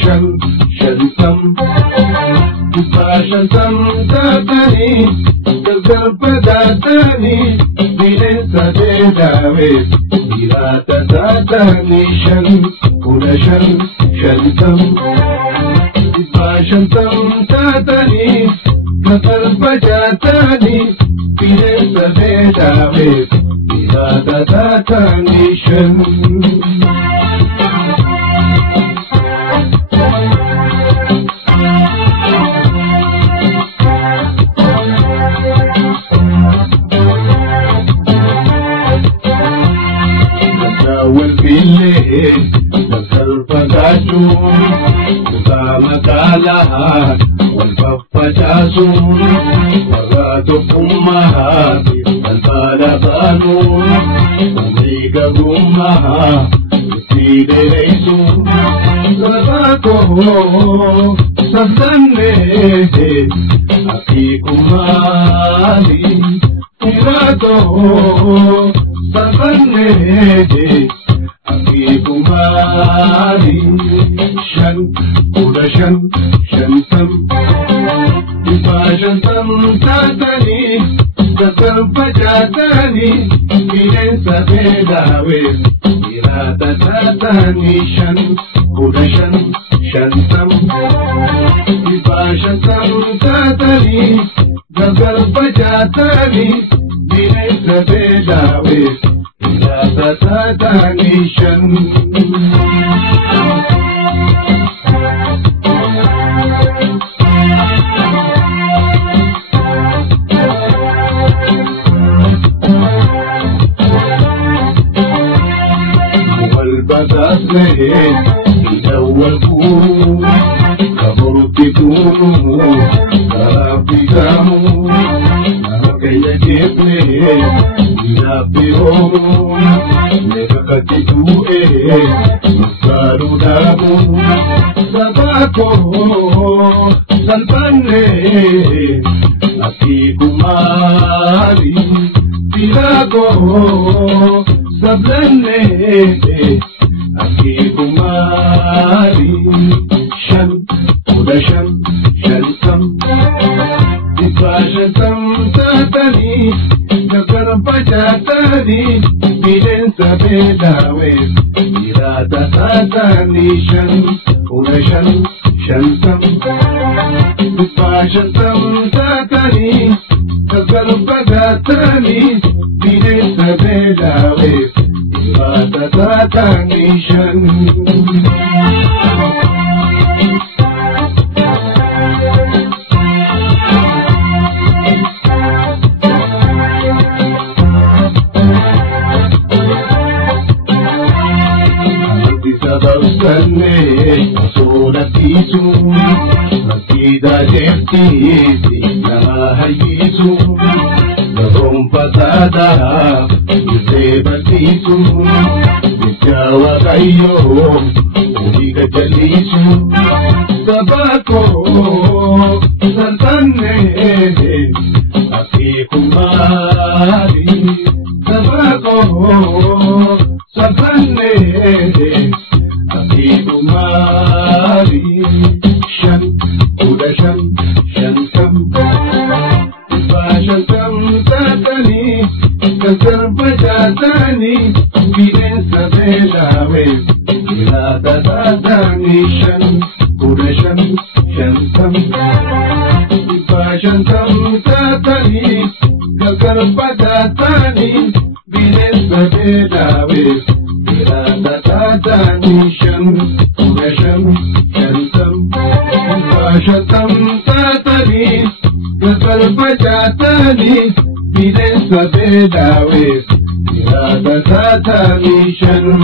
shantam shantam tatani galgalbadatani bineensa beedaawe jiraata taatani shantam shantam tatani galgalbadatani bineensa beedaawe jiraata taatani والبلاد والفرفجاسون وقامتالها والففجاسون ورات أمها والبالغانون وميقا أمها وسيد ليسون وراتو سبسنه أفيكم مالي وراتو سبسنه kumari shantam shantam tatani galgalbajatani bineensa beedaawe jiraata taatani shantam shantam tatani galgalbajatani bineensa beedaawe tatani والبدات لين الأول كون كبرتكون كرابتكون كي يجيبني ينبئون لبكتكوا مصاروا دابون سباكو سلبني أفيكم مالي فيلاكو سبلني أفيكم مالي شنتم شنتم تاتني galgalbajatani bineensa beedaawe jiraata taatani shantam shantam taatani galgalbajatani bineensa beedaawe jiraata taatani صورتيسون مسيدة جفتيسي نهايسون لهم فسادا يسيبتيسون بجاوة غيوم وليك جليسون سباكو سلطنة أفيكم مالي سباكو سلطنة kumari shantam tatani galgalbajatani bineensa beedaawe jiraata taatani shantam tatani galgalbajatani bineensa beedaawe jiraata taatani shantam tatani galgalbajatani bineensa beedaawe jiraata taatani shantam